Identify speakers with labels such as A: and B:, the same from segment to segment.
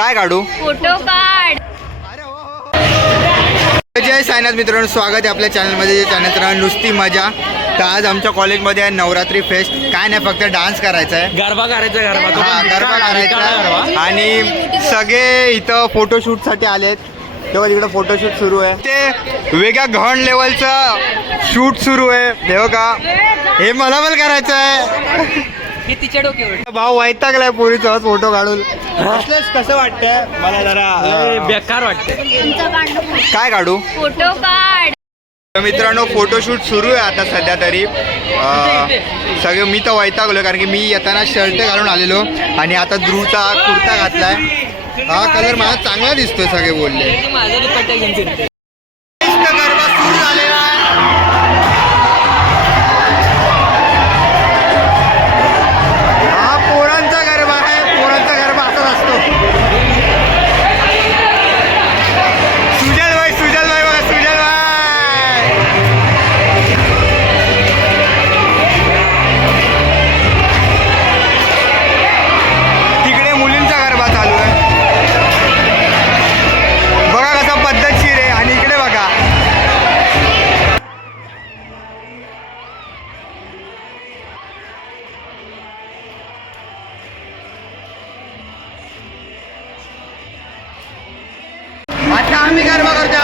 A: काय काढू?
B: फोटो काढ.
A: जय साईनाथ मित्रांनो स्वागत आहे आपल्या चॅनलमध्ये जे चॅनलचं नाव नुसती मजा. तर आज आमच्या कॉलेजमध्ये आहे नवरात्री फेस्ट काय नाही फक्त डान्स करायचा आहे.
C: गरबा करायचा गरबा.
A: हा गरबा करायचा आहे. आणि सगळे इथं फोटोशूटसाठी आलेत. तेव्हा तिकडं फोटोशूट सुरू आहे. ते वेगळ्या घण लेवलचं शूट सुरू आहे. तेव्हा का हे मला पण करायचं आहे
C: हे तिच्या डोक्यावर.
A: भाऊ वैतागलाय पोरीचा फोटो काढून. कसं वाटतंय? मला जरा
C: बेकार वाटते
B: तुमचं काढ
A: काय काढू?
B: फोटो काढ.
A: तर मित्रांनो फोटोशूट सुरू आहे आता सध्या तरी. अं, सगळे मी तर वैतागलो कारण की मी येताना शर्ट घालून आलेलो आणि आता ध्रुवचा कुर्ता घातलाय. हा कलर मला चांगला दिसतोय सगळे बोलले.
C: माझा दुपट्टा घेऊन फिरते
A: आता आम्ही गरबा करतोय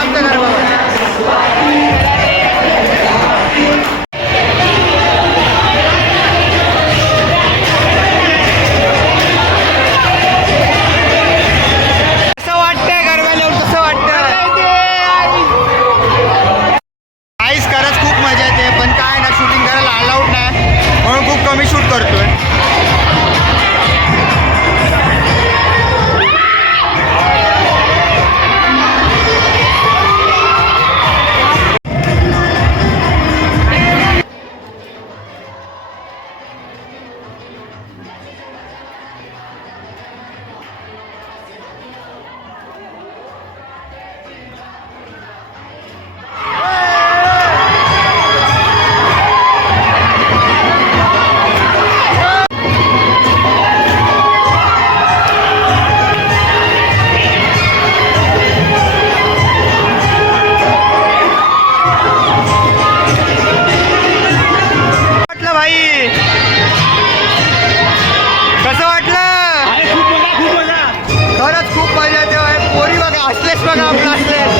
A: आपलं असलेच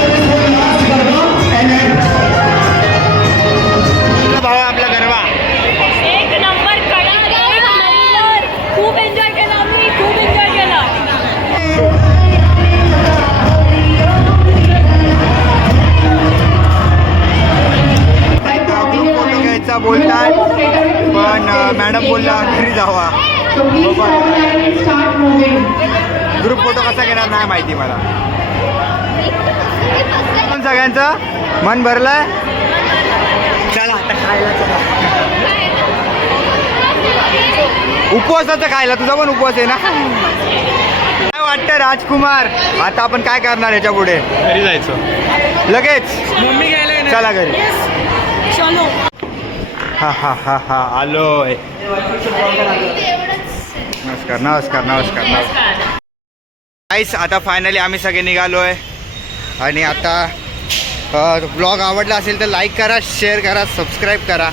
A: भाऊ आपला गरबा.
B: एक नंबर कडा एक नंबर. खूप एन्जॉय केला मी खूप एन्जॉय केला.
A: फोटो घ्यायचा बोलतात पण मॅडम बोलला घरी जावा. ग्रुप फोटो कसा घेणार नाही माहिती मला. सगळ्यांचं? मन भरलंय? चला आता खायला चला. उपवासाचं खायला तुझा पण उपवास आहे ना? काय वाटतं राजकुमार? आता आपण काय करणार याच्यापुढे?
C: घरी जायचं.
A: लगेच?
C: मम्मी.
A: चला घरी.
B: चलो.
A: हा हा हा हा आलोय. नमस्कार नमस्कार नमस्कार नमस्कार. काहीच आता फायनली आम्ही सगळे निघालोय. आणि आता ब्लॉग आवडला असेल तर लाईक करा शेअर करा सबस्क्राईब करा.